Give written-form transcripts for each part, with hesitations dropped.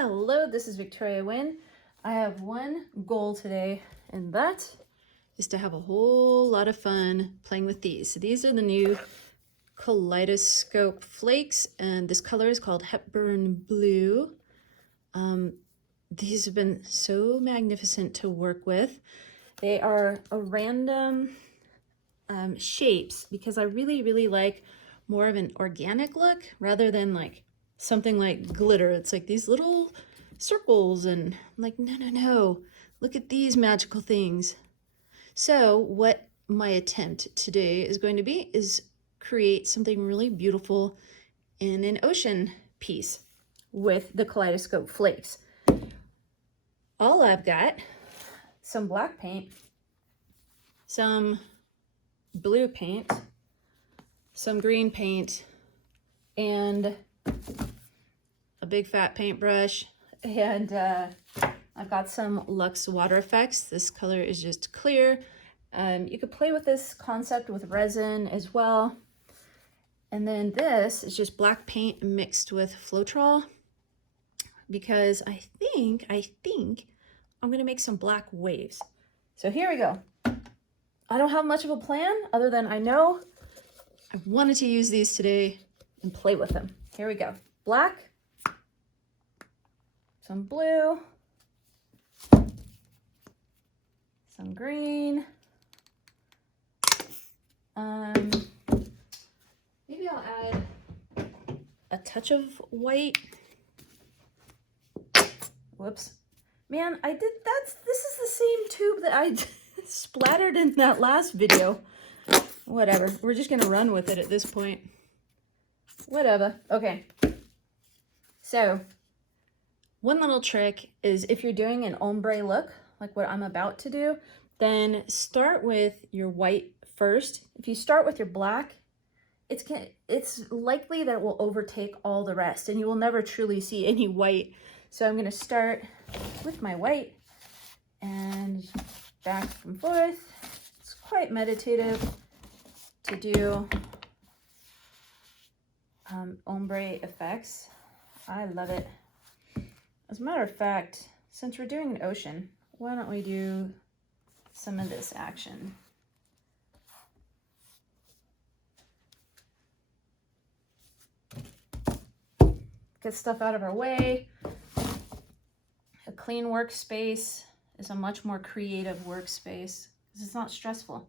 Hello, this is Victoria Wynn. I have one goal today, and that is to have a whole lot of fun playing with these. So these are the new Kaleidoscope Flakes, and this color is called Hepburn Blue. These have been so magnificent to work with. They are a random shapes because I really like more of an organic look rather than like something like glitter. It's like these little circles and I'm like, no, look at these magical things. So what my attempt today is going to be is create something really beautiful in an ocean piece with the Kaleidoscope Flakes. All I've got, some black paint, some blue paint, some green paint, and a big fat paintbrush, and I've got some LUXE WaterFX. This color is just clear. You could play with this concept with resin as well. And then this is just black paint mixed with Floetrol because I think I'm gonna make some black waves. So here we go. I don't have much of a plan other than I know I wanted to use these today and play with them. Here we go. Black, some blue, some green. Maybe I'll add a touch of white. Whoops. Man, this is the same tube that I splattered in that last video. Whatever, we're just gonna run with it at this point. Whatever, okay. So, one little trick is if you're doing an ombre look, like what I'm about to do, then start with your white first. If you start with your black, it's likely that it will overtake all the rest and you will never truly see any white. So I'm gonna start with my white and back and forth. It's quite meditative to do ombre effects. I love it. As a matter of fact, since we're doing an ocean, why don't we do some of this action? Get stuff out of our way. A clean workspace is a much more creative workspace because it's not stressful.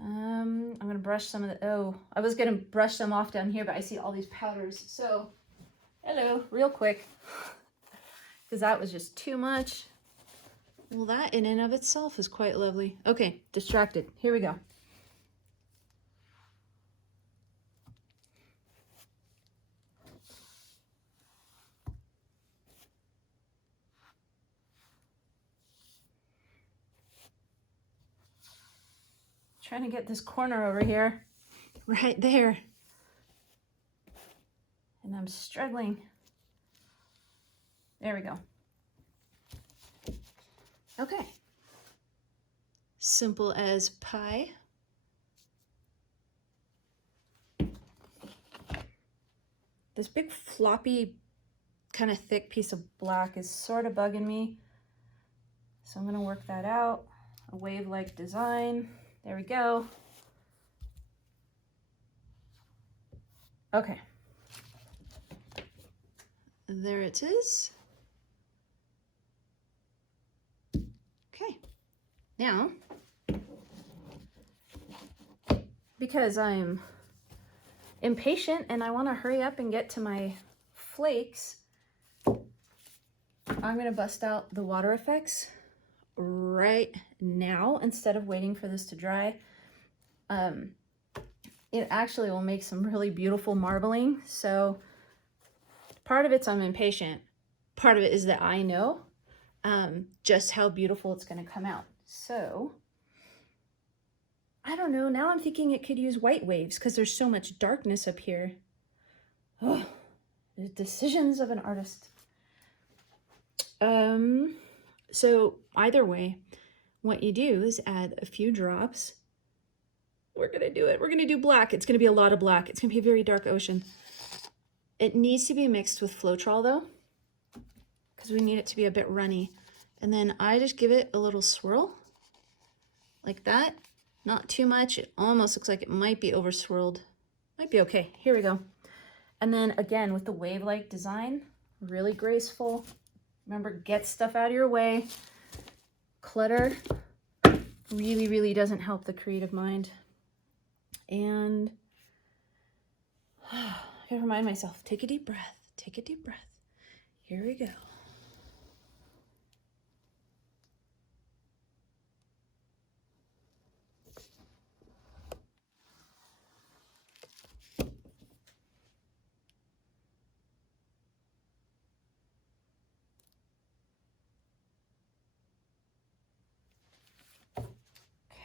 I'm gonna brush some of the, I was gonna brush them off down here, but I see all these powders. So, hello, real quick, because that was just too much. Well, that in and of itself is quite lovely. Okay, distracted, here we go. Trying to get this corner over here, right there. And I'm struggling. There we go. Okay. Simple as pie. This big floppy, kind of thick piece of black is sort of bugging me. So I'm gonna work that out. A wave-like design. There we go. Okay. There it is. Okay. Now, because I'm impatient and I want to hurry up and get to my flakes, I'm going to bust out the WaterFX right now instead of waiting for this to dry. It actually will make some really beautiful marbling. So part of it's I'm impatient, part of it is that I know just how beautiful it's going to come out. So I don't know, now I'm thinking it could use white waves because there's so much darkness up here. Oh, the decisions of an artist. So either way, what you do is add a few drops, We're gonna do it. We're gonna do black. It's gonna be a lot of black. It's gonna be a very dark ocean. It needs to be mixed with Floetrol though, because we need it to be a bit runny. And then I just give it a little swirl like that. Not too much. It almost looks like it might be over swirled. Might be okay. Here we go. And then again, with the wave-like design, really graceful. Remember, get stuff out of your way. Clutter really, really doesn't help the creative mind. And I gotta remind myself, take a deep breath, take a deep breath. Here we go.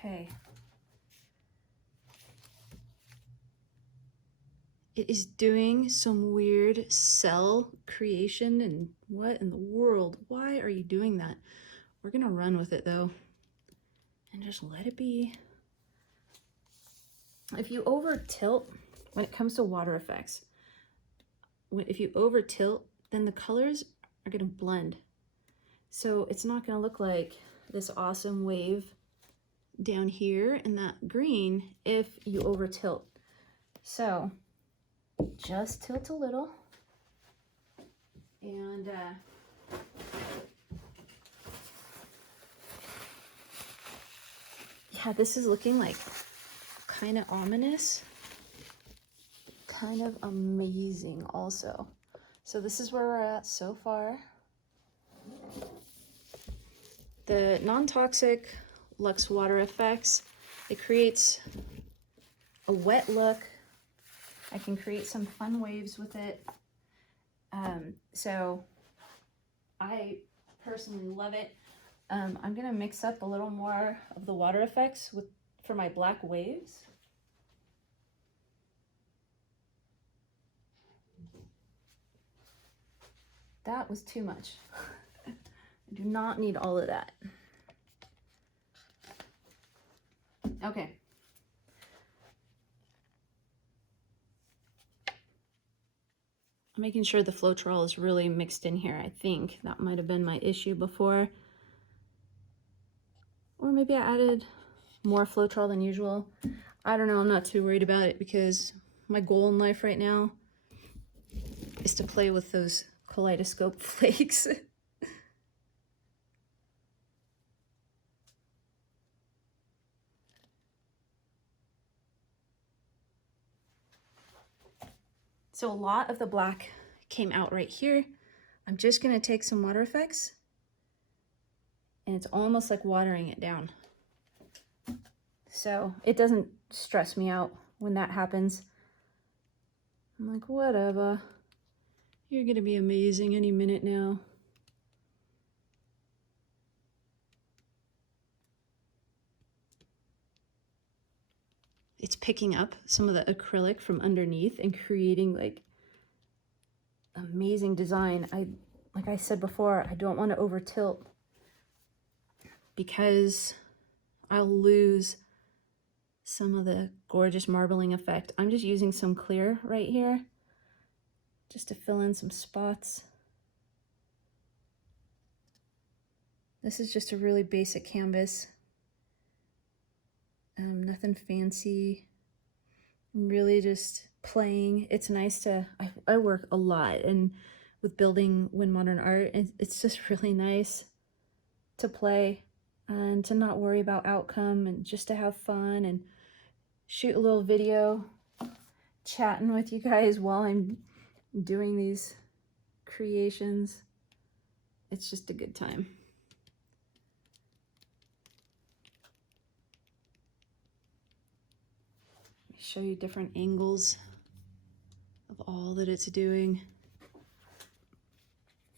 Okay. It is doing some weird cell creation, and what in the world? Why are you doing that? We're gonna run with it though and just let it be. If you over tilt, when it comes to water effects, if you over tilt, then the colors are gonna blend. So it's not gonna look like this awesome wave down here in that green if you over tilt. So just tilt a little, and yeah, this is looking like kind of ominous, kind of amazing also. So this is where we're at so far. The non-toxic LUXE WaterFX, it creates a wet look. I can create some fun waves with it. So I personally love it. I'm gonna mix up a little more of the water effects for my black waves. That was too much. I do not need all of that. Okay. I'm making sure the Floetrol is really mixed in here. I think that might have been my issue before. Or maybe I added more Floetrol than usual. I don't know, I'm not too worried about it because my goal in life right now is to play with those kaleidoscope flakes. So a lot of the black came out right here. I'm just gonna take some water effects, and it's almost like watering it down. So it doesn't stress me out when that happens. I'm like, whatever. You're gonna be amazing any minute now. It's picking up some of the acrylic from underneath and creating like amazing design. Like I said before, I don't want to over tilt because I'll lose some of the gorgeous marbling effect. I'm just using some clear right here just to fill in some spots. This is just a really basic canvas. Nothing fancy. I'm really just playing. It's nice to, I work a lot, and with building Wynn Modern Art, it's just really nice to play and to not worry about outcome and just to have fun and shoot a little video, chatting with you guys while I'm doing these creations. It's just a good time. Show you different angles of all that it's doing.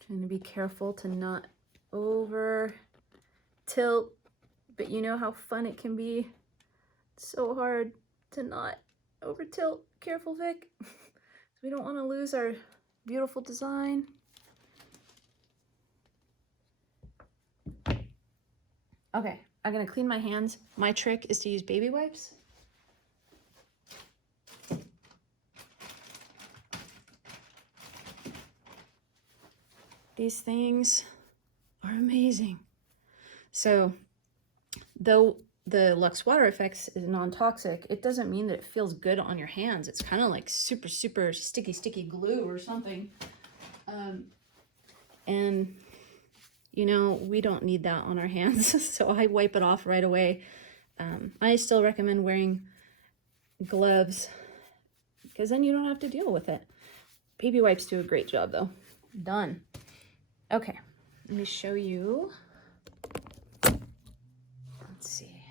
Trying to be careful to not over tilt, but you know how fun it can be. It's so hard to not over tilt. Careful, Vic. We don't want to lose our beautiful design. Okay, I'm gonna clean my hands. My trick is to use baby wipes. These things are amazing. So though the LUXE WaterFX is non-toxic, it doesn't mean that it feels good on your hands. It's kind of like super, super sticky glue or something. And you know, we don't need that on our hands, so I wipe it off right away. I still recommend wearing gloves because then you don't have to deal with it. Baby wipes do a great job though. Done. Okay, let me show you. Let's see.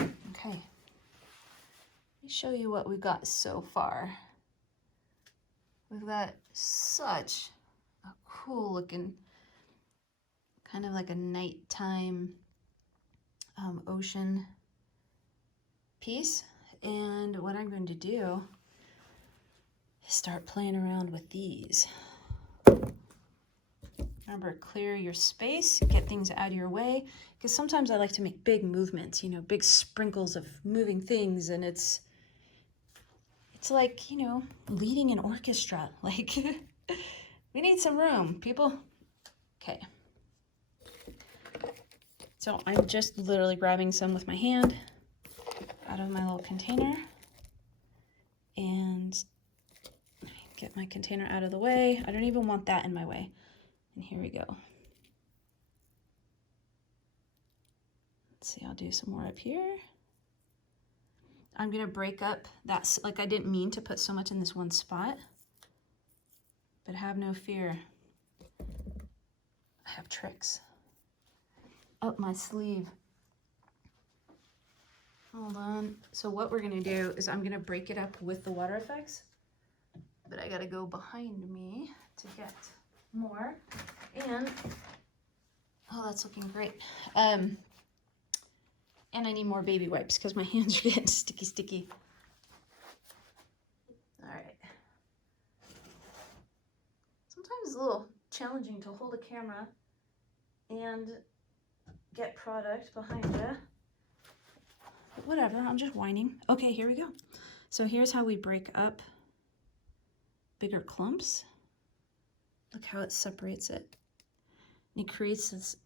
Okay, let me show you what we got so far. We've got such a cool looking, kind of like a nighttime ocean piece. And what I'm going to do is start playing around with these. Remember, clear your space, get things out of your way, because sometimes I like to make big movements, you know, big sprinkles of moving things, and it's like, you know, leading an orchestra. Like, we need some room, people. Okay. So I'm just literally grabbing some with my hand out of my little container and get my container out of the way. I don't even want that in my way. And here we go. Let's see, I'll do some more up here. I'm gonna break up that, like I didn't mean to put so much in this one spot, but have no fear. I have tricks up my sleeve. Hold on. So what we're gonna do is I'm gonna break it up with the WaterFX, but I gotta go behind me to get more. And, oh, that's looking great. And I need more baby wipes because my hands are getting sticky. All right. Sometimes it's a little challenging to hold a camera and get product behind you. But whatever, I'm just whining. Okay, here we go. So here's how we break up bigger clumps. Look how it separates it. And it creates this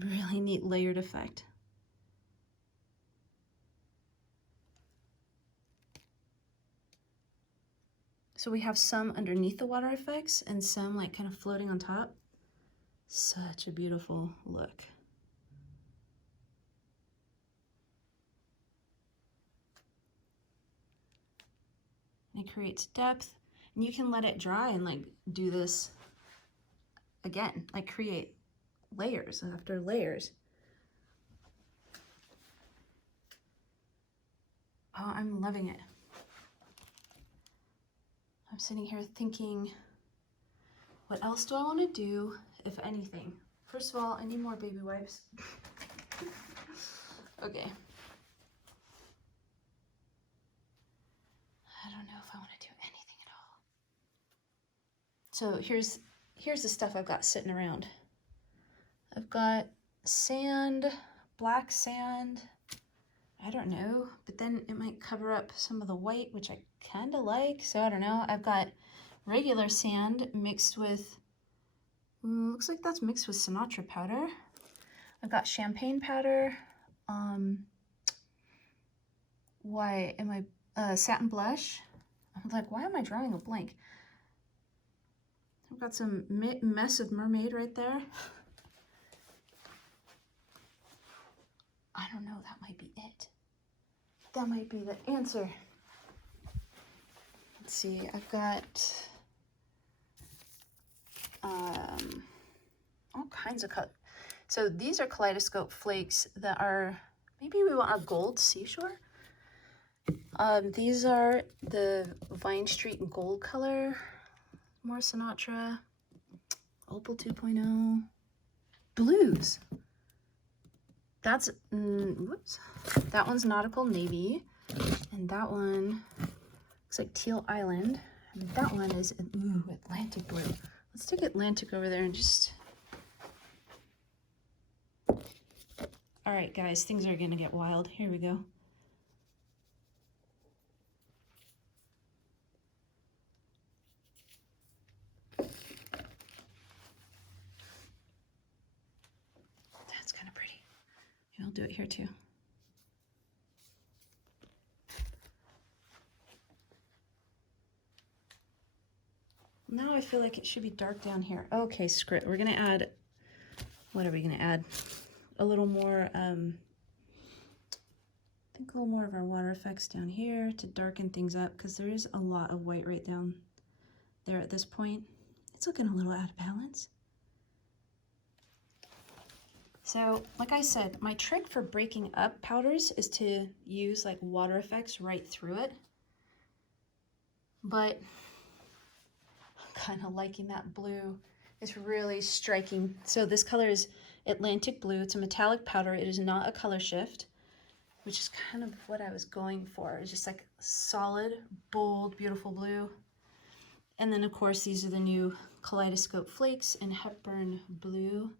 really neat layered effect. So we have some underneath the WaterFX and some like kind of floating on top. Such a beautiful look. And it creates depth, and you can let it dry and like do this again, like create layers after layers. Oh, I'm loving it. I'm sitting here thinking, what else do I want to do, if anything? First of all, I need more baby wipes. Okay. I don't know if I want to do anything at all. So here's the stuff I've got sitting around. I've got sand, black sand, I don't know, but then it might cover up some of the white, which I kind of like, so I don't know. I've got regular sand mixed with, looks like that's mixed with Sinatra powder. I've got champagne powder, why am I, satin blush. I'm like, why am I drawing a blank? I've got some mess of mermaid right there. I don't know, that might be it. That might be the answer. Let's see, I've got all kinds of colors. So these are Kaleidoscope Flakes that are, maybe we want a gold seashore. These are the Vine Street gold color, more Sinatra, Opal 2.0, blues. That's, whoops, that one's Nautical Navy, and that one looks like Teal Island, and that one is, ooh, Atlantic Blue. Let's take Atlantic over there and just, all right, guys, things are gonna get wild. Here we go. I'll do it here too. Now I feel like it should be dark down here. Okay, script. We're gonna add, what are we gonna add? A little more, I think a little more of our WaterFX down here to darken things up, because there is a lot of white right down there at this point. It's looking a little out of balance. So, like I said, my trick for breaking up powders is to use like WaterFX right through it. But I'm kind of liking that blue. It's really striking. So this color is Atlantic Blue. It's a metallic powder. It is not a color shift, which is kind of what I was going for. It's just like solid, bold, beautiful blue. And then of course, these are the new Kaleidoscope Flakes in Hepburn Blue.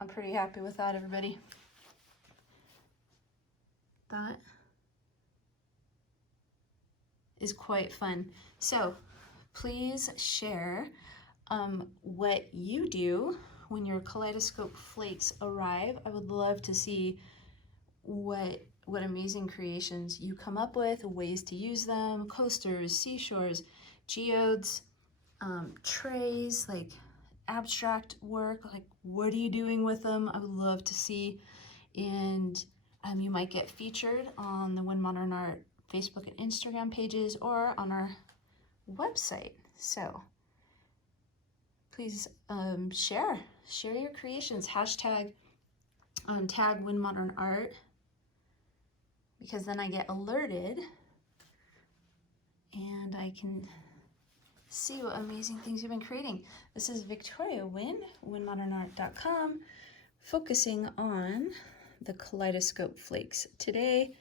I'm pretty happy with that, everybody. That is quite fun. So please share what you do when your Kaleidoscope Flakes arrive. I would love to see what amazing creations you come up with, ways to use them, coasters, seashores, geodes, trays, like abstract work, like what are you doing with them? I would love to see. And you might get featured on the Wynn Modern Art Facebook and Instagram pages or on our website. So please share your creations. Hashtag tag Wynn Modern Art, because then I get alerted and I can see what amazing things you've been creating. This is Victoria Wynn, WynnModernArt.com, focusing on the Kaleidoscope Flakes today.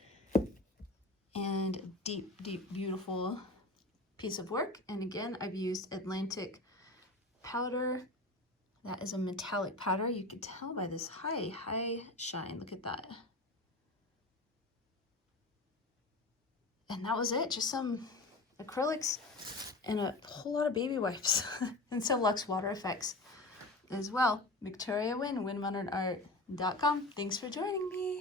And deep, deep, beautiful piece of work. And again, I've used Atlantic powder. That is a metallic powder. You can tell by this high shine. Look at that. And that was it. Just some acrylics and a whole lot of baby wipes and some LUXE WaterFX as well. Victoria Wynn, WynnModernArt.com. Thanks for joining me.